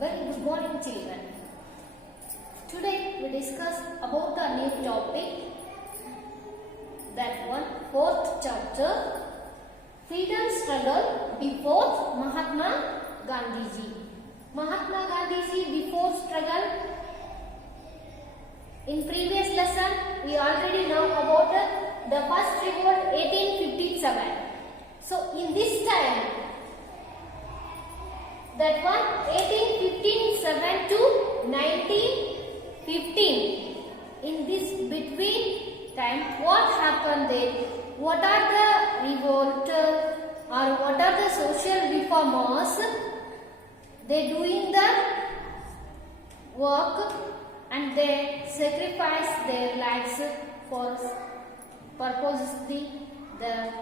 Very good morning, children. Today we discuss about a new topic, that one, fourth chapter, freedom struggle before Mahatma Gandhiji. Mahatma Gandhiji before struggle. In previous lesson, we already know about the first revolt 1857. So in this time, that one 1857 to 1915. In this between time, what happened there? What are the revolt or what are the social reformers? They doing the work and they sacrifice their lives for purpose the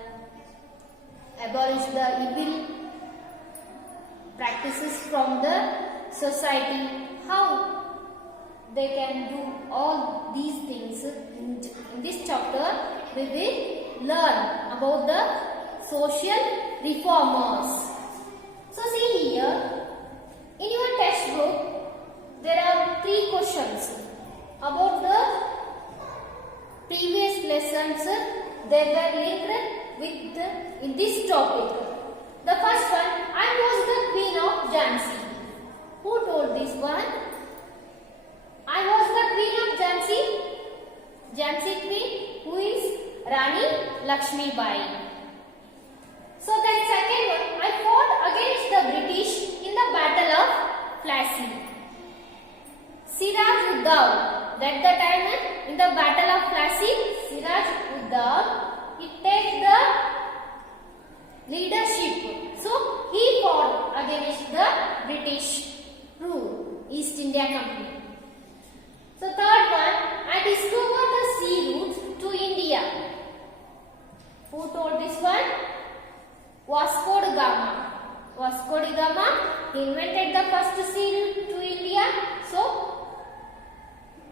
abolish the evil practices from the society. How they can do all these things? In this chapter we will learn about the social reformers. So see here, in your textbook there are 3 questions about the previous lessons. They were linked with in this topic. The first one, I was the Queen of Jhansi. Who told this one? I was the Queen of Jhansi. Jhansi Queen, who is Rani Lakshmi Bai. So then second one, I fought against the British in the Battle of Plassey. Siraj Uddav. That the time in the Battle of Plassey, Siraj Uddav, it takes the leadership. So he fought against the British rule, East India Company. So third one, I discovered the sea route to India. Who told this one? Vasco da Gama. Vasco da Gama invented the first sea route to India. So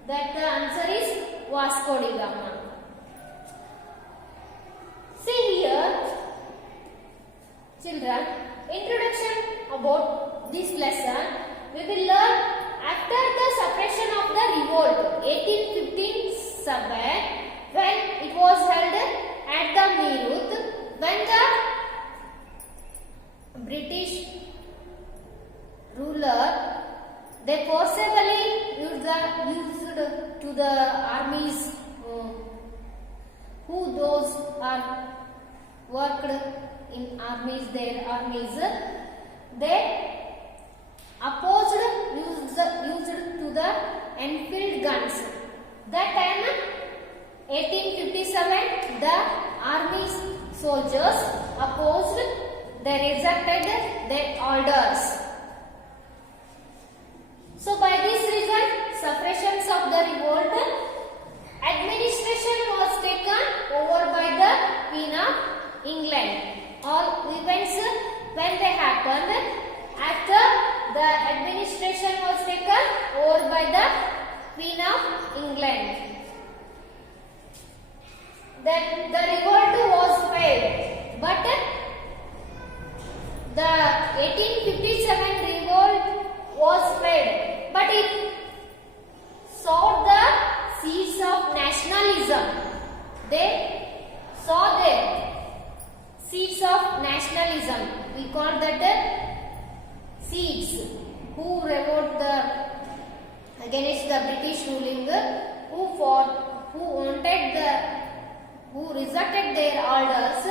that the answer is Vasco da Gama. See here, children, introduction about this lesson. We will learn after the suppression of the revolt 1857, when it was held at the Meerut, when the British ruler, they forcibly used to the armies who those are worked in armies, their armies, they opposed used to the Enfield guns. That time 1857, the army's soldiers opposed, they rejected their orders. So by this reason, suppressions of the revolt, administration was taken over by the Queen of England. All events when they happened, after the administration was taken over by the Queen of England. Then the revolt was failed, but the 1857 revolt was failed, but it sowed the seeds of nationalism. They saw the seeds of nationalism. We call that seeds. Who revolt against the British ruling, who fought, who rejected their orders.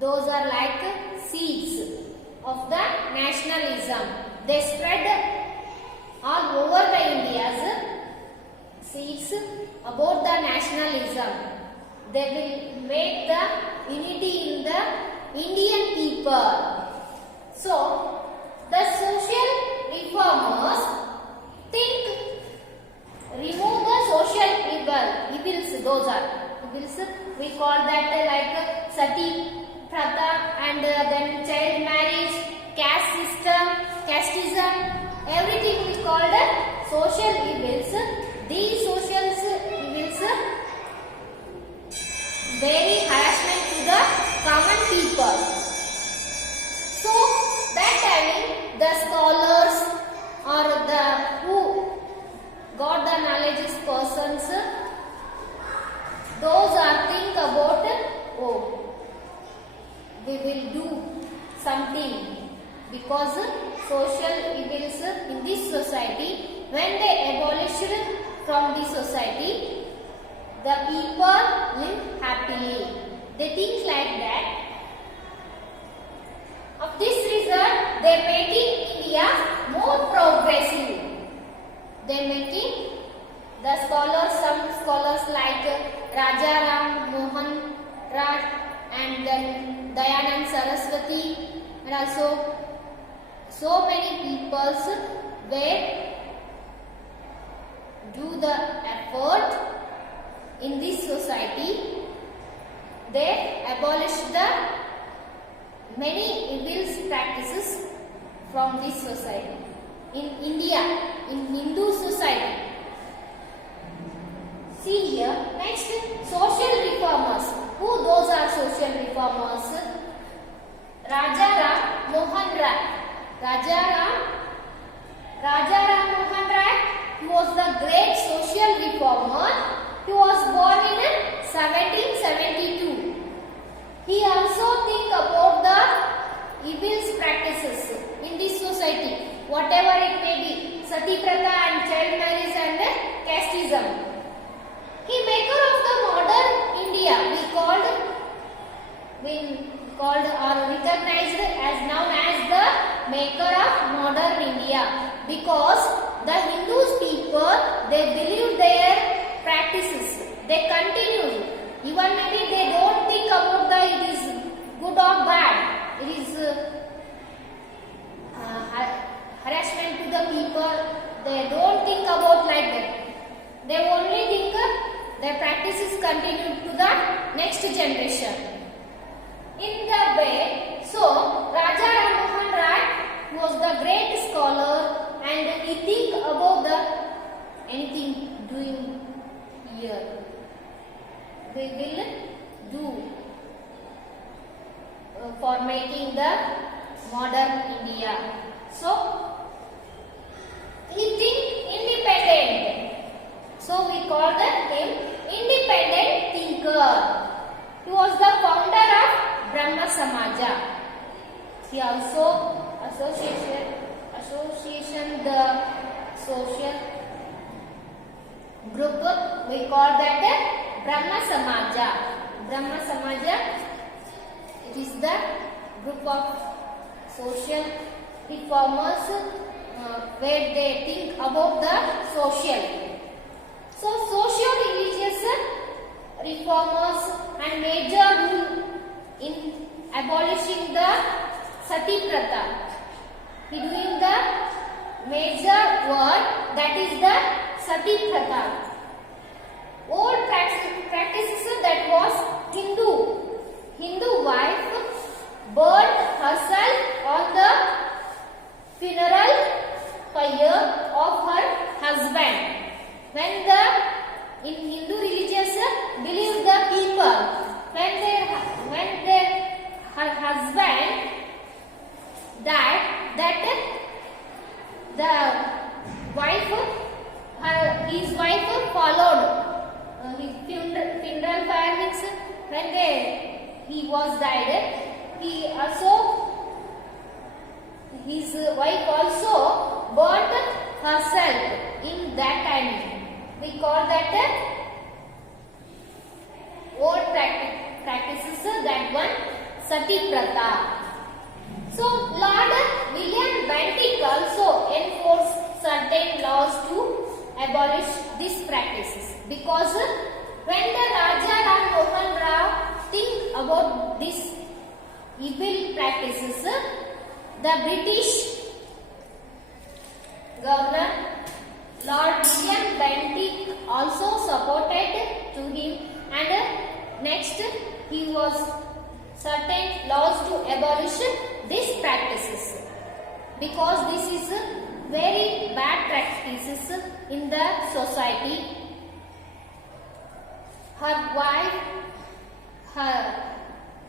Those are like seeds of the nationalism. They spread all over the India's seeds about the nationalism. They will make the unity in the Indian people. So, the social reformers think remove the social evils. Those are evils. We call that like sati pratha and then child marriage, casteism, everything we called social evils. These social evils very harassment to the common people. So that time the scholars we will do something, because social evils in this society, when they abolished from the society, the people live happily. They think like that. Of this result, they are making India more progressive. They are making the scholars, some scholars like Rajaram Mohan Raj and then Dayanand Saraswati, and also so many peoples were do the effort in this society. They abolished the many evil practices from this society. In India, in Hindu society. See here, next, social reformers. Who those are social reformers? Rajaram Mohan Rai. Rajaram Mohan Rai, he was the great social reformer. He was born in 1772. He also think about the evil practices in this society, whatever it may be, sati pratha and child marriage and casteism. He maker of the modern India. We called or recognized as known as the maker of modern India, because the Hindus people, they believe their practices. They continue. Even maybe they don't think about the it is good or bad. It is harassment to the people. They don't think about like that. They only think their practices continue to the next generation. In the way, so Raja Ram Mohan Rai was the great scholar, and he think about the anything doing here. We will do for making the modern India. So he think independent. So we call him independent thinker. He was the founder of Brahma Samaja. He also association the social group. We call that Brahma Samaja. Brahma Samaja, it is the group of social reformers where they think about the social. So socio-religious reformers and major role in abolishing the sati pratha. He doing the major work, that is the sati pratha. Old practices that was Hindu wife burned herself on the funeral pyre of her husband. When in Hindu religious believe the people, when her husband died, that the wife, his wife followed his funeral pyre, means when he was died, his wife also burnt herself in that time. We call that old practices, that one sati pratha. So Lord William Bentinck also enforced certain laws to abolish these practices, because when the Raja Ram Mohan Rao think about these evil practices, the British governor Lord William Bentinck also supported to him, and next he was certain laws to abolish these practices, because this is very bad practices in the society.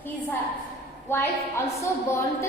His wife also burnt